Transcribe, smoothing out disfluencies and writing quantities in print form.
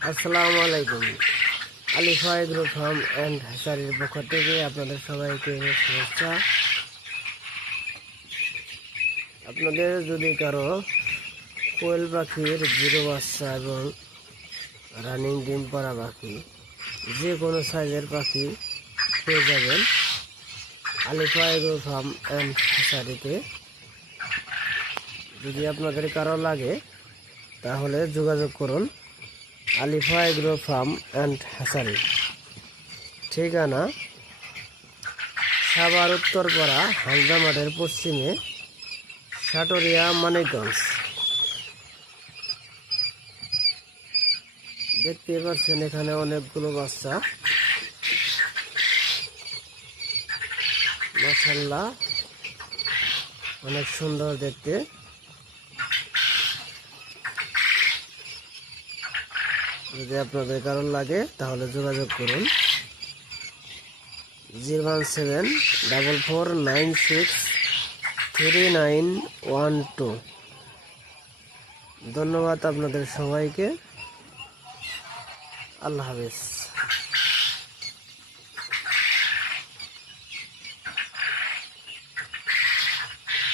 আসসালামু আলাইকুম। Alifa agro farm and হ্যাচারির পক্ষ থেকে আপনাদের সবাইকে শুভেচ্ছা। আপনাদের যদি কারো কোয়েল পাখির জিরো বাচ্চা এবং রানিং ডিম পাড়া পাখি যে কোনো সাইজের পাখি পেয়ে যাবেন আলিফা এগ্রো ফার্ম অ্যান্ড হ্যাচারিতে। যদি আপনাদের কারো লাগে তাহলে যোগাযোগ করুন Alifa agro farm and hatchery. ঠিকানা সাভার উত্তরপাড়া হালদা মাঠের পশ্চিমে সাটরিয়া মানিকগঞ্জ। দেখতে পাচ্ছেন এখানে অনেকগুলো বাচ্চা, মাশাআল্লাহ অনেক সুন্দর দেখতে। যদি আপনাদের কারণ লাগে তাহলে যোগাযোগ করুন 01744963912। ধন্যবাদ আপনাদের সবাইকে। আল্লাহ হাফেজ।